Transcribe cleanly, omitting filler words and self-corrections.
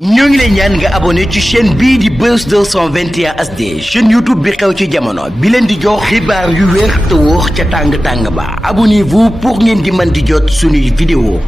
ñoo ngi lay ñaan nga abonné ci chaîne bii di Buzz 221 HD chaîne YouTube bi xew ci jamono bi leen di jox xibaar yu wér te wóor ca tàng-tàng ba abonnez-vous pour ngeen di mën di jot suñuy vidéo.